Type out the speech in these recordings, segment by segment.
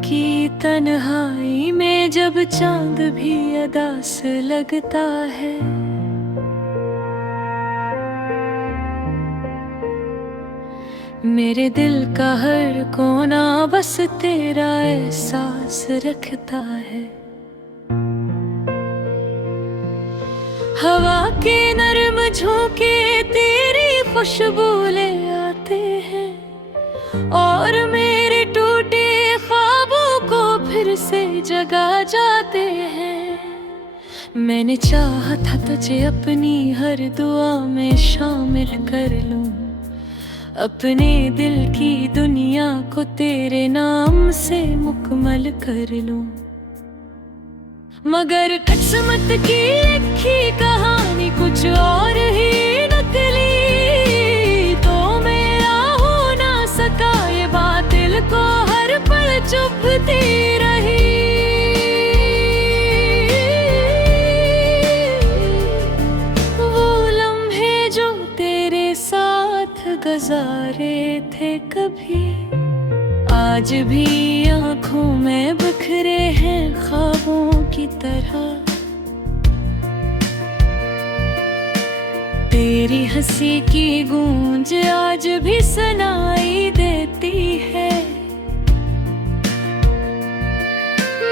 की तन्हाई में जब चांद भी अदा से लगता है, मेरे दिल का हर कोना बस तेरा एहसास रखता है। हवा के नरम झोंके तेरी खुशबू ले आते हैं और मेरे टूटे ख्वाबों को फिर से जगा जाते हैं। मैंने चाहा था तुझे अपनी हर दुआ में शामिल कर लूं, अपने दिल की दुनिया को तेरे नाम से मुकम्मल कर लूं, मगर किस्मत की लिखी कहानी कुछ और ही निकली। तो मेरा हो ना सका ये बात दिल को हर पल चुभती रही। वो लम्हे जो तेरे साथ गुजारे थे कभी, आज भी आँखों में बिखरे हैं ख्वाबों की तरह। तेरी हंसी की गूंज आज भी सुनाई देती है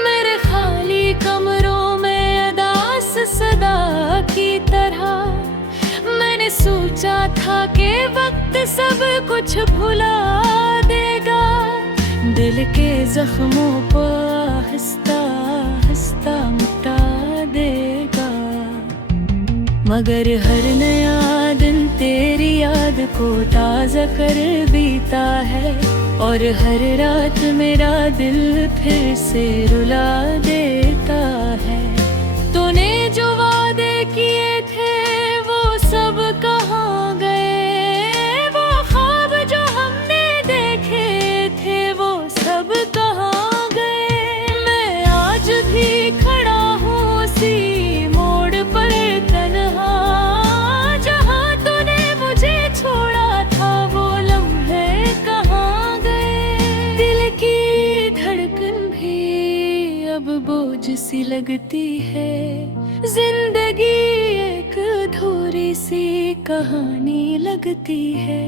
मेरे खाली कमरों में अदास सदा की तरह। मैंने सोचा था कि वक्त सब कुछ भुला देगा, दिल के जख्मों को आहिस्ता आहिस्ता मिटा देगा, मगर हर नया दिन तेरी याद को ताज़ा कर देता है और हर रात मेरा दिल फिर से रुला देता है। तूने जो वादे किए थे वो सब कहाँ गए, वो ख्वाब जो हमने देखे थे वो सब कहाँ गए। मैं आज भी खड़ा हूँ उसी मोड़ पर तन्हा, जहाँ तूने मुझे छोड़ा था वो लम्हे कहाँ गए। दिल की धड़कन भी अब बोझ सी लगती है, जिंदगी एक अधूरी सी कहानी लगती है।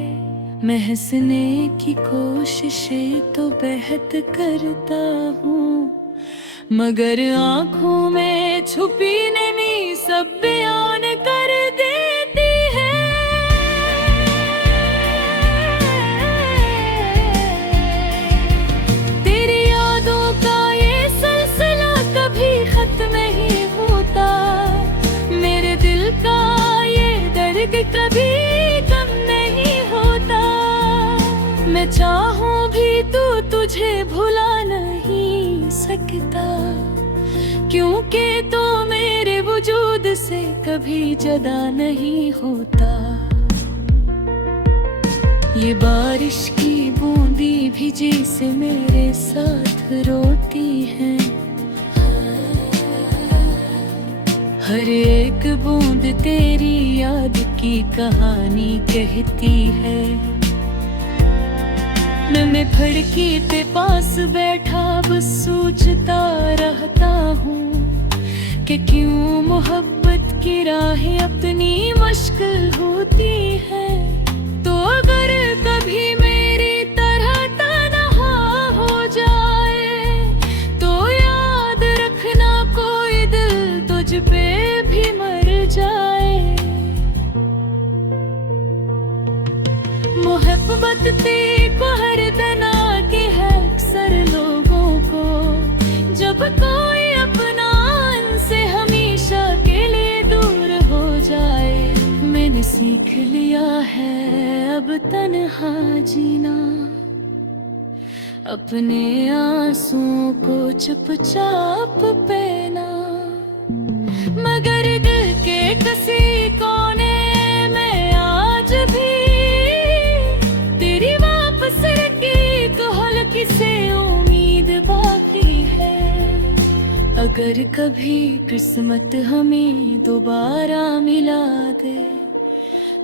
मैं हंसने की कोशिशें तो बेहद करता हूँ, मगर आँखों में छुपी नमी सब बयान कर देती है। तेरी यादों का ये सिलसिला कभी खत्म नहीं होता, मेरे दिल का ये दर्द कभी कम नहीं होता। मैं चाहूं भी तो तुझे भुला नहीं सकता, क्योंकि तो मेरे वजूद से कभी जुदा नहीं होता। ये बारिश की बूंदी भी जैसे मेरे साथ रोती हैं, हर एक बूंद तेरी याद की कहानी कहती है। मैं फड़की पे पास बैठा बस सोचता रहता हूँ कि क्यों मोहब्बत की राहें अपनी मुश्किल होती है। तो अगर कभी मेरी तरह तन्हा हो जाए तो याद रखना कोई दिल तुझ पे भी मर जाए। मोहब्बत को हर तना की है अक्सर लोगों को, जब कोई अपना उनसे हमेशा के लिए दूर हो जाए। मैंने सीख लिया है अब तन्हा जीना, अपने आंसुओं को चुपचाप पीना, मगर दिल के किसी कोने में आज भी तेरी वापस की तो हल्की से उम्मीद बाकी है। अगर कभी किस्मत हमें दोबारा मिला दे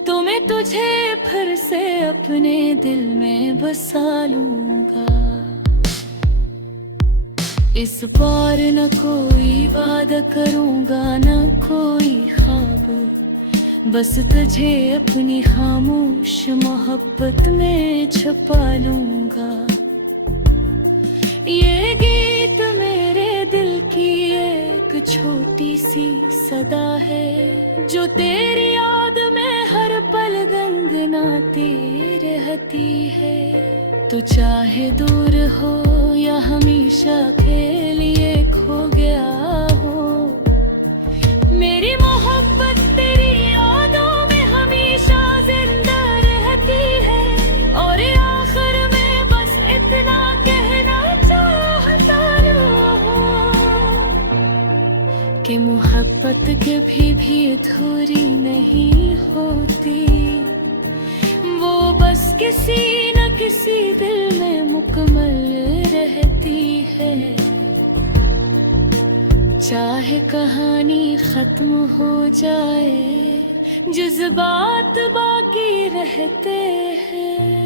तो मैं तुझे फिर से अपने दिल में बसा लूंगा। इस बार न कोई वादा करूंगा न कोई ख्वाब, बस तुझे अपनी खामोश मोहब्बत में छुपा लूंगा। ये गीत मेरे दिल की एक छोटी सी सदा है, जो तेरी याद में हर पल गुनगुनाती रहती है। तो चाहे दूर हो या हमेशा के लिए खो गया हो, मेरी मोहब्बत तेरी यादों में हमेशा जिंदा रहती है। और आखिर में बस इतना कहना चाहता हूँ कि मोहब्बत कभी भी अधूरी नहीं होती, वो बस किसी न किसी दिल में मुकम्मल रहती है। चाहे कहानी खत्म हो जाए, जज्बात बाकी रहते हैं।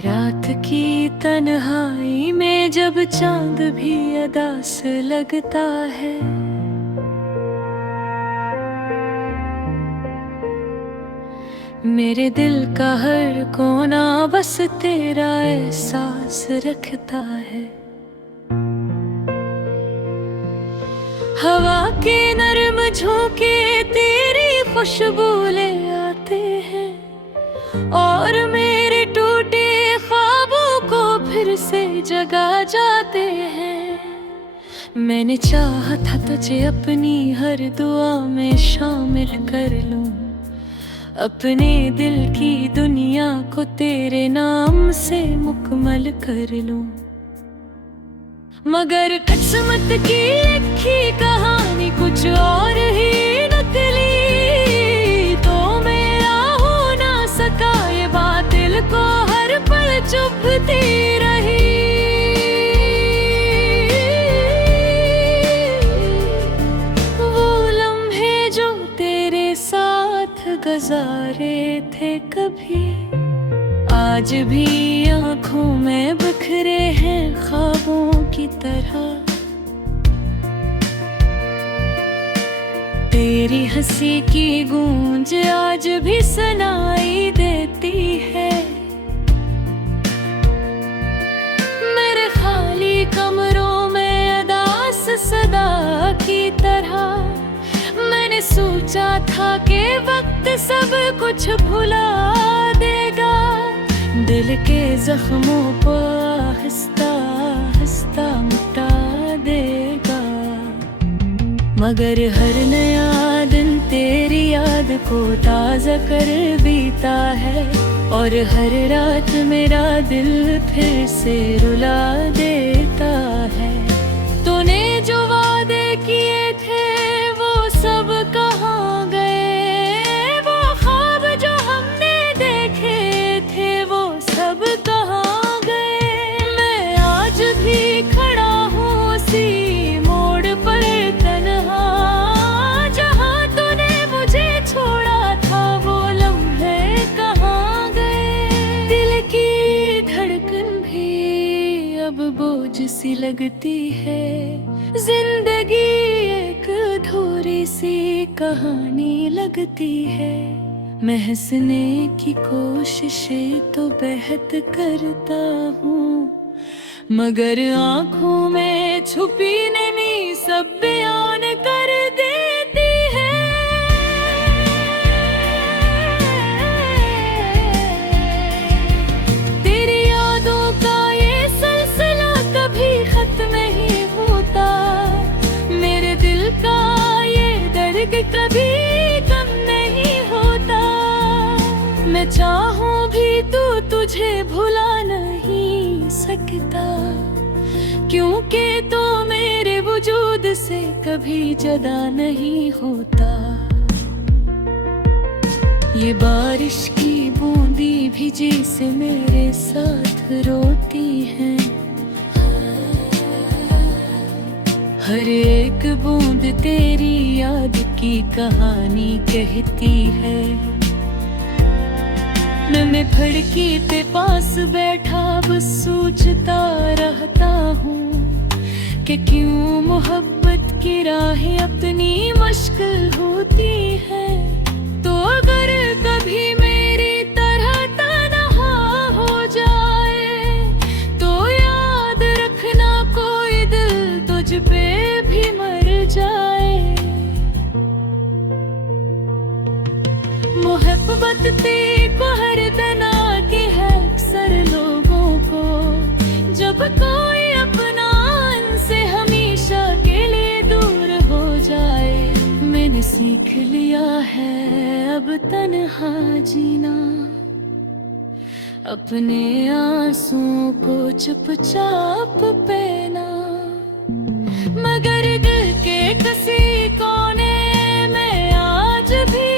रात की तन्हाई में जब चांद भी अदास लगता है, मेरे दिल का हर कोना बस तेरा एहसास रखता है। हवा के नरम झोंके तेरी खुशबू ले आते हैं, और मेरे टूटे ख्वाबों को फिर से जगा जाते हैं। मैंने चाहा था तुझे अपनी हर दुआ में शामिल कर लूं, अपने दिल की दुनिया को तेरे नाम से मुकम्मल कर लूं। मगर किस्मत की लिखी कहानी कुछ और ही निकली, तो मेरा हो ना सका ये बात दिल को हर पल चुभती रही। वो लम्हे जो तेरे साथ गुजारे थे कभी, आज भी आँखों में बिखरे हैं ख्वाबों की तरह। तेरी हंसी की गूंज आज भी सुनाई देती है, मेरे खाली कमरों में अदास सदा की तरह। मैंने सोचा था कि वक्त सब कुछ भुला देगा, दिल के जख्मों को आहिस्ता आहिस्ता मिटा देगा। मगर हर नया दिन तेरी याद को ताज़ा कर बीता है, और हर रात मेरा दिल फिर से रुला देता है। तूने जो वादे किए थे वो सब कहाँ गए, वो ख्वाब जो हमने देखे थे वो सब कहाँ गए। मैं आज भी खड़ा हूँ उसी मोड़ पर तन्हा, जहाँ तूने मुझे छोड़ा था वो लम्हे कहाँ गए। दिल की धड़कन भी अब बोझ सी लगती है, जिंदगी एक अधूरी सी कहानी लगती है। मैं हंसने की कोशिशें तो बेहद करता हूँ, मगर आँखों में छुपी नमी सब बयान कर देती है। तेरी यादों का ये सिलसिला कभी खत्म नहीं होता, मेरे दिल का ये दर्द कभी कम नहीं होता। मैं चाहूं भी तो तुझे भुला नहीं सकता, क्योंकि तो मेरे वजूद से कभी जुदा नहीं होता। ये बारिश की बूंदी भी जैसे मेरे साथ रोती हैं। हर एक बूंद तेरी याद की कहानी कहती है। मैं फड़की पे पास बैठा बस सोचता रहता हूँ कि क्यों मोहब्बत की राहें अपनी मुश्किल होती है। तो अगर कभी मेरी तरह तन्हा हो जाए तो याद रखना कोई दिल तुझ पे भी मर जाए। मोहब्बत को हर तना की है अक्सर लोगों को, जब कोई अपना उनसे हमेशा के लिए दूर हो जाए। मैंने सीख लिया है अब तन्हा जीना, अपने आंसुओं को चुपचाप पीना। मगर दिल के किसी कोने में आज भी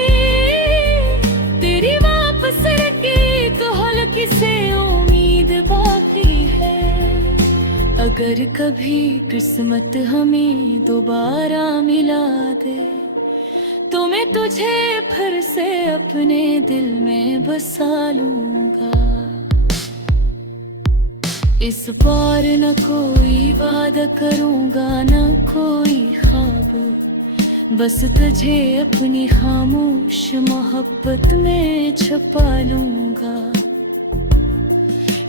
तेरी वापस की तो हल्की से उम्मीद बाकी है। अगर कभी किस्मत हमें दोबारा मिला दे तो मैं तुझे फिर से अपने दिल में बसा लूंगा। इस बार न कोई वादा करूंगा न कोई ख्वाब, बस तुझे अपनी खामोश मोहब्बत में छुपा लूंगा।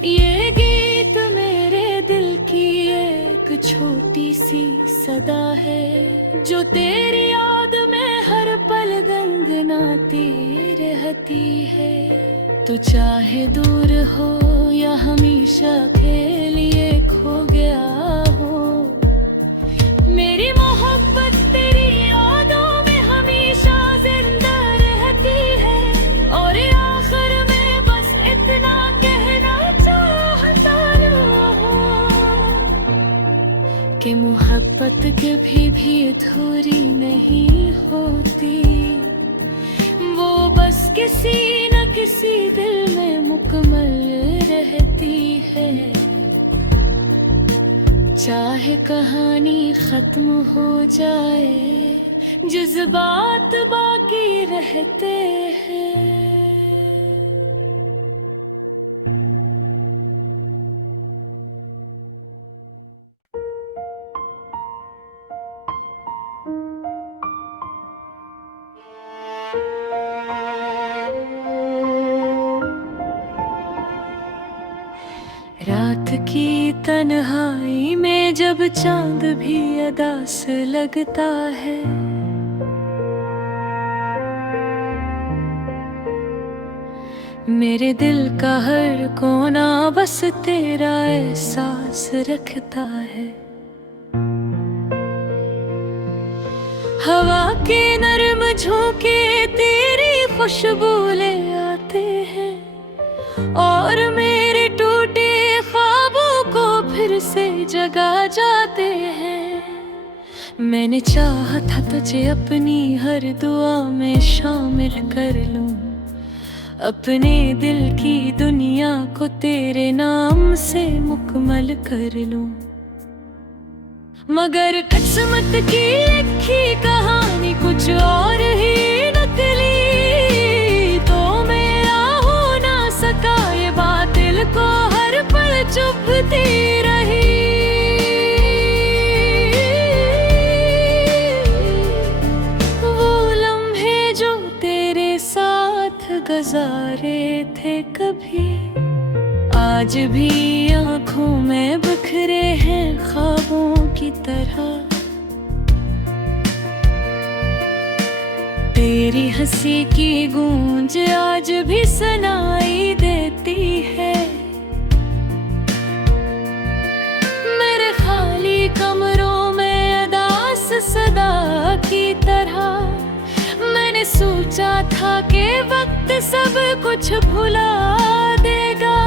ये गीत मेरे दिल की एक छोटी सी सदा है, जो तेरी याद में हर पल गुनगुनाती रहती है। तो चाहे दूर हो या हमेशा के लिए खो गया हो, मेरी मोहब्बत तेरी यादों में हमेशा जिंदा रहती है। और आखिर में बस इतना कहना चाहता हूँ कि मोहब्बत कभी भी अधूरी नहीं होती, वो बस किसी न किसी दिल में मुकम्मल रहती है। चाहे कहानी खत्म हो जाए, जज्बात बाकी रहते हैं। रात की तन्हाई में जब चांद भी अदास लगता है, मेरे दिल का हर कोना बस तेरा एहसास रखता है। हवा के नरम झोंके तेरी खुशबू ले आते हैं और मेरे टूटे ख्वाबों को फिर से जगा जाते हैं। मैंने चाहा था तुझे अपनी हर दुआ में शामिल कर लूं, अपने दिल की दुनिया को तेरे नाम से मुकम्मल कर लूं। मगर किस्मत की लिखी कहानी कुछ और ही निकली, तो मेरा हो ना सका ये बात दिल को हर पल चुभती रही। वो लम्हे जो तेरे साथ गुजारे थे कभी, आज भी आँखों में बिखरे हैं ख्वाबों की तरह। तेरी हंसी की गूंज आज भी सुनाई देती है। मेरे खाली कमरों में अदास सदा की तरह, मैंने सोचा था कि वक्त सब कुछ भुला देगा,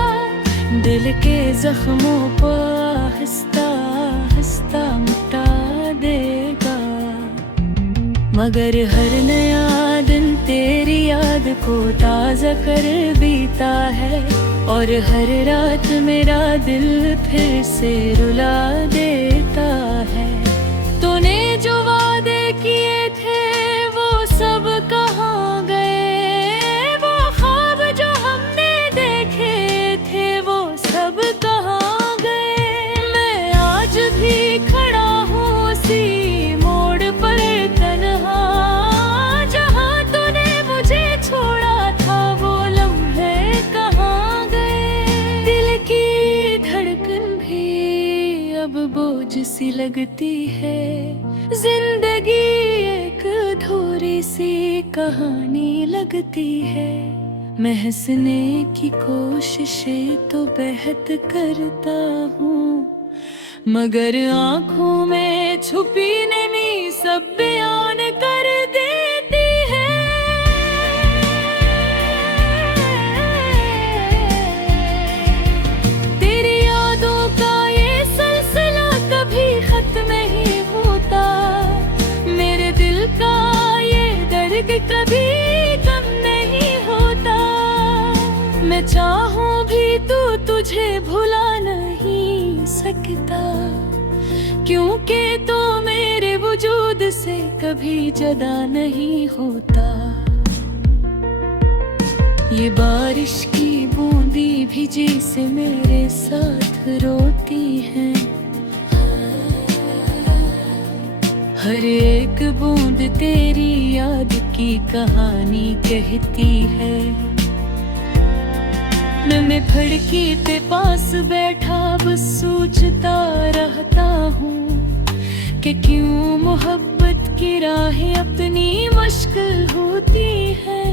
दिल के जख्मों को आहिस्ता आहिस्ता मिटा देगा। मगर हर नया दिन तेरी याद को ताज़ा कर देता है, और हर रात मेरा दिल फिर से रुला देता है। तूने जो वादे किए थे वो सब कहाँ गए, वो ख्वाब जो हमने देखे थे वो सब कहाँ गए। मैं आज भी खड़ा हूँ उसी मोड़ पर तन्हा, जहाँ तूने मुझे छोड़ा था वो लम्हे कहाँ गए। दिल की धड़कन भी अब बोझ सी लगती है, जिंदगी एक अधूरी सी कहानी लगती है। मैं हंसने की कोशिशें तो बेहद करता हूँ, मगर आँखों में छुपी नमी सब बयान कर देती है। तेरी यादों का ये सिलसिला कभी खत्म नहीं होता, मेरे दिल का ये दर्द कभी कम नहीं होता। मैं चाहूं भी तो तुझे भुला नहीं सकता, क्योंकि तो मेरे वजूद से कभी जुदा नहीं होता। ये बारिश की बूंदी भी जैसे मेरे साथ रोती हैं, हर एक बूंद तेरी याद की कहानी कहती है। मैं खिड़की के पास बैठा बस सोचता रहता हूँ कि क्यों मोहब्बत की राहें अपनी मुश्किल होती है।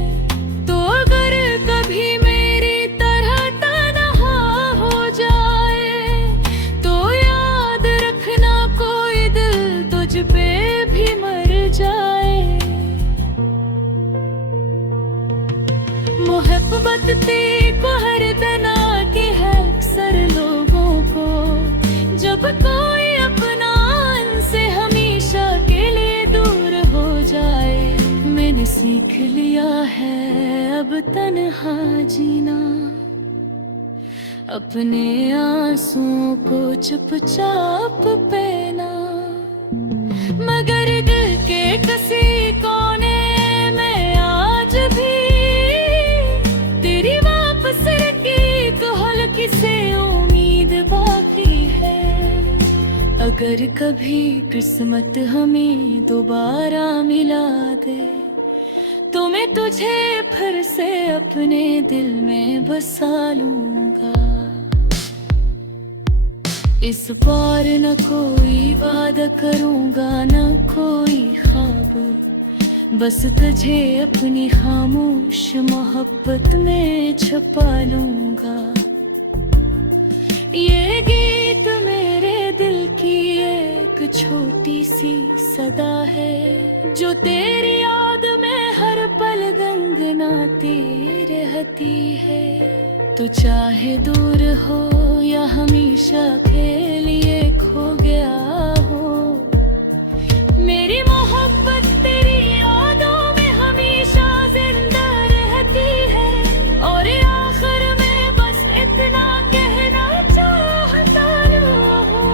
तो अगर कभी मेरी तरह तन्हा हो जाए तो याद रखना कोई दिल तुझ पे भी मर जाए। मोहब्बत को हर तना की है अक्सर लोगों को, जब कोई अपना उनसे हमेशा के लिए दूर हो जाए। मैंने सीख लिया है अब तन्हा जीना, अपने आंसुओं को चुपचाप पहना, मगर दिल के किसी कोने में आज भी तेरी वापस की हल्की से उम्मीद बाकी है। अगर कभी किस्मत हमें दोबारा मिला दे तो मैं तुझे फिर से अपने दिल में बसा लूंगा। इस बार न कोई वादा करूंगा न कोई ख्वाब, बस तुझे अपनी खामोश मोहब्बत में छुपा लूंगा। ये गीत मेरे दिल की एक छोटी सी सदा है, जो तेरी याद में हर पल गुनगुनाती रहती है। तो चाहे दूर हो या हमेशा के लिए खो गया हो, मेरी मोहब्बत तेरी यादों में हमेशा जिंदा रहती है। और आखिर में बस इतना कहना चाहता हूँ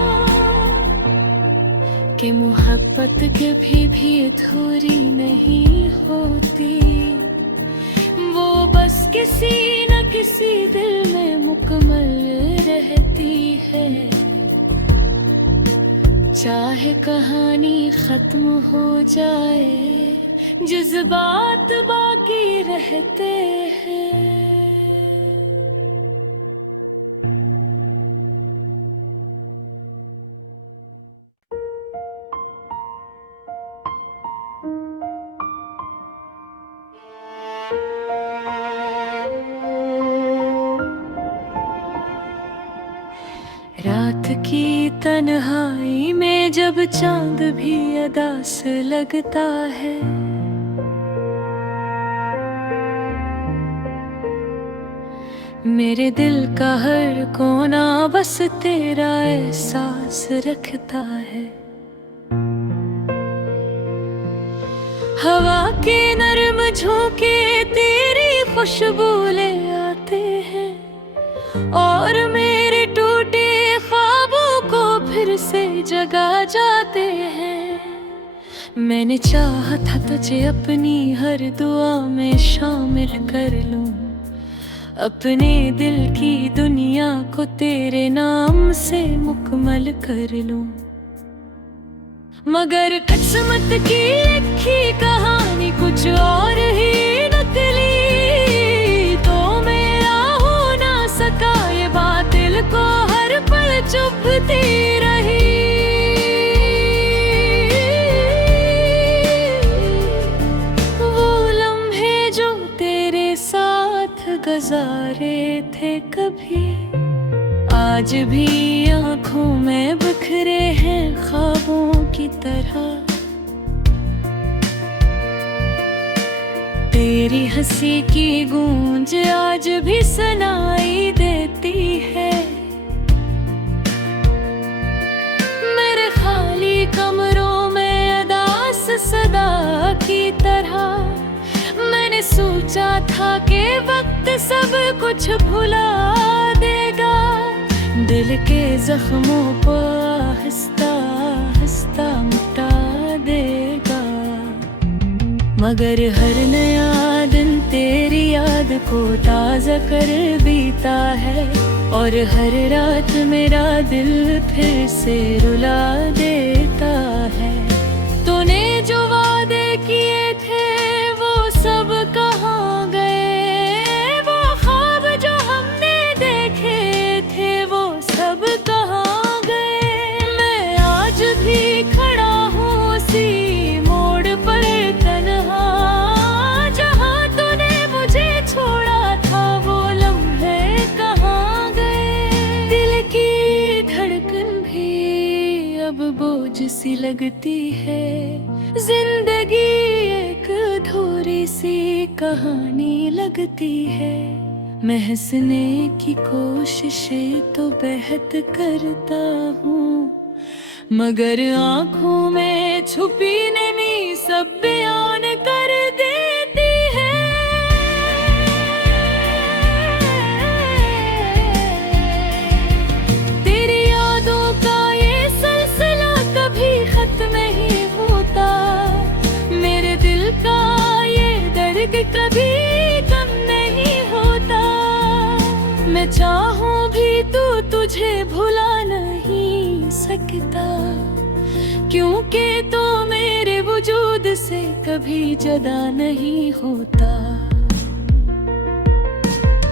कि मोहब्बत कभी भी अधूरी नहीं होती, वो बस किसी न किसी दिल में मुकम्मल रहती है। चाहे कहानी खत्म हो जाए, जज्बात बाकी रहते हैं। रात की तन्हाई में जब चांद भी अदास लगता है, मेरे दिल का हर कोना बस तेरा एहसास रखता है। हवा के नरम झोंके तेरी खुशबू ले आते हैं और मेरे टूटे ख्वाबों को फिर से जगा जाते हैं। मैंने चाहा था तुझे अपनी हर दुआ में शामिल कर लूं, अपने दिल की दुनिया को तेरे नाम से मुकम्मल कर लूं। मगर किस्मत की लिखी कहानी कुछ और ही निकली, तो मेरा हो ना सका ये बात दिल को हर पल चुभती रही। गुजारे थे कभी आज भी आँखों में बिखरे हैं ख्वाबों की तरह। तेरी हंसी की गूंज आज भी सुनाई देती है मेरे खाली कमरों में उदास सदा की तरह। मैंने सोचा था कि वक्त सब कुछ भुला देगा, दिल के जख्मों को आहिस्ता आहिस्ता मिटा देगा। मगर हर नया दिन तेरी याद को ताज़ा कर बीता है और हर रात मेरा दिल फिर से रुला देता है। तूने जो वादे किए थे सब कहाँ गए, वो ख्वाब जो हमने देखे थे वो सब कहाँ गए। मैं आज भी खड़ा हूँ उसी मोड़ पर तन्हा, जहाँ तूने मुझे छोड़ा था वो लम्हे कहाँ गए। दिल की धड़कन भी अब बोझ सी लगती है, जिंदगी एक अधूरी सी कहानी लगती है। मैं हंसने की कोशिशें तो बेहद करता हूँ, मगर आँखों में छुपी नमी सब बयान कर देती है। तेरी यादों का ये सिलसिला कभी खत्म नहीं होता, मेरे दिल का ये दर्द कभी कम नहीं होता। मैं चाहूं भी तो तुझे भुला नहीं सकता, क्योंकि तो मेरे वजूद से कभी जुदा नहीं होता।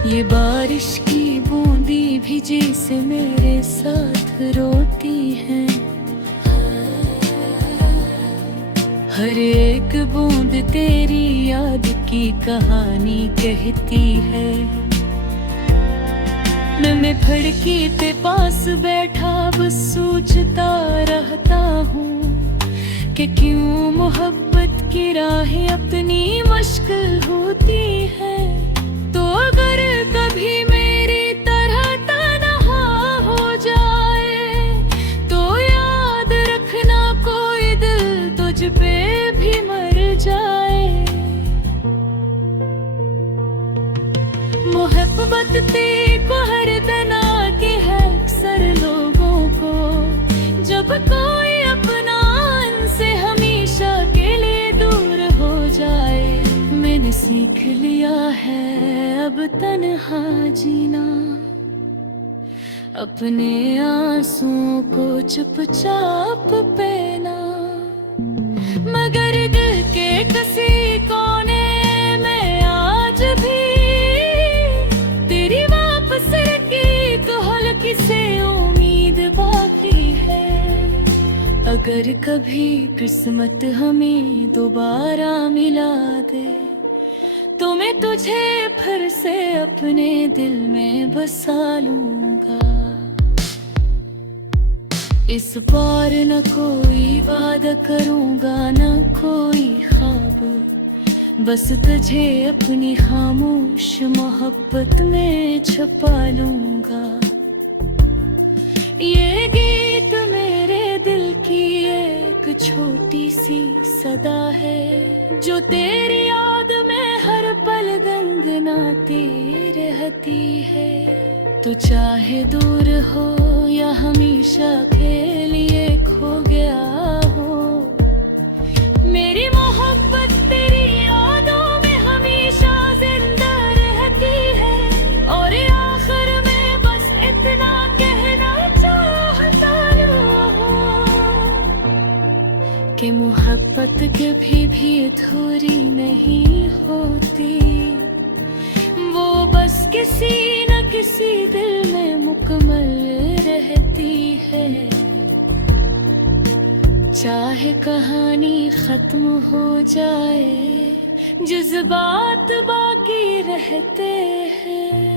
ये बारिश की बूंदी भी जैसे मेरे साथ रोती हैं, हर एक बूंद तेरी याद की कहानी कहती है। मैं फड़की पे पास बैठा बस सोचता रहता हूँ कि क्यों मोहब्बत की राहें अपनी मुश्किल होती है। तो अगर कभी मेरी तरह तन्हा हो जाए तो याद रखना कोई दिल तुझ पे भी मर जाए। मोहब्बत को हर तना की है अक्सर लोगों को, जब कोई अपना उनसे हमेशा के लिए दूर हो जाए। मैंने सीख लिया है अब तन्हा जीना, अपने आंसुओं को चुपचाप पीना। मगर दिल के किसी कोने में आज भी तेरी वापस की हल्की से उम्मीद बाकी है। अगर कभी किस्मत हमें दोबारा मिला दे तो मैं तुझे फिर से अपने दिल में बसा लूंगा। इस बार न कोई वादा करूंगा न कोई ख्वाब, बस तुझे अपनी खामोश मोहब्बत में छुपा लूंगा। ये गीत मेरे दिल की एक छोटी सी सदा है जो तेरी याद में चाहे दूर हो या हमेशा के लिए खो गया हो, मेरी मोहब्बत तेरी यादों में हमेशा जिंदा रहती है। और आखिर में बस इतना कहना चाहता हूँ कि मोहब्बत कभी भी अधूरी नहीं होती, वो बस किसी न किसी दिल में मुकम्मल रहती है। चाहे कहानी खत्म हो जाए, जज्बात बाकी रहते हैं।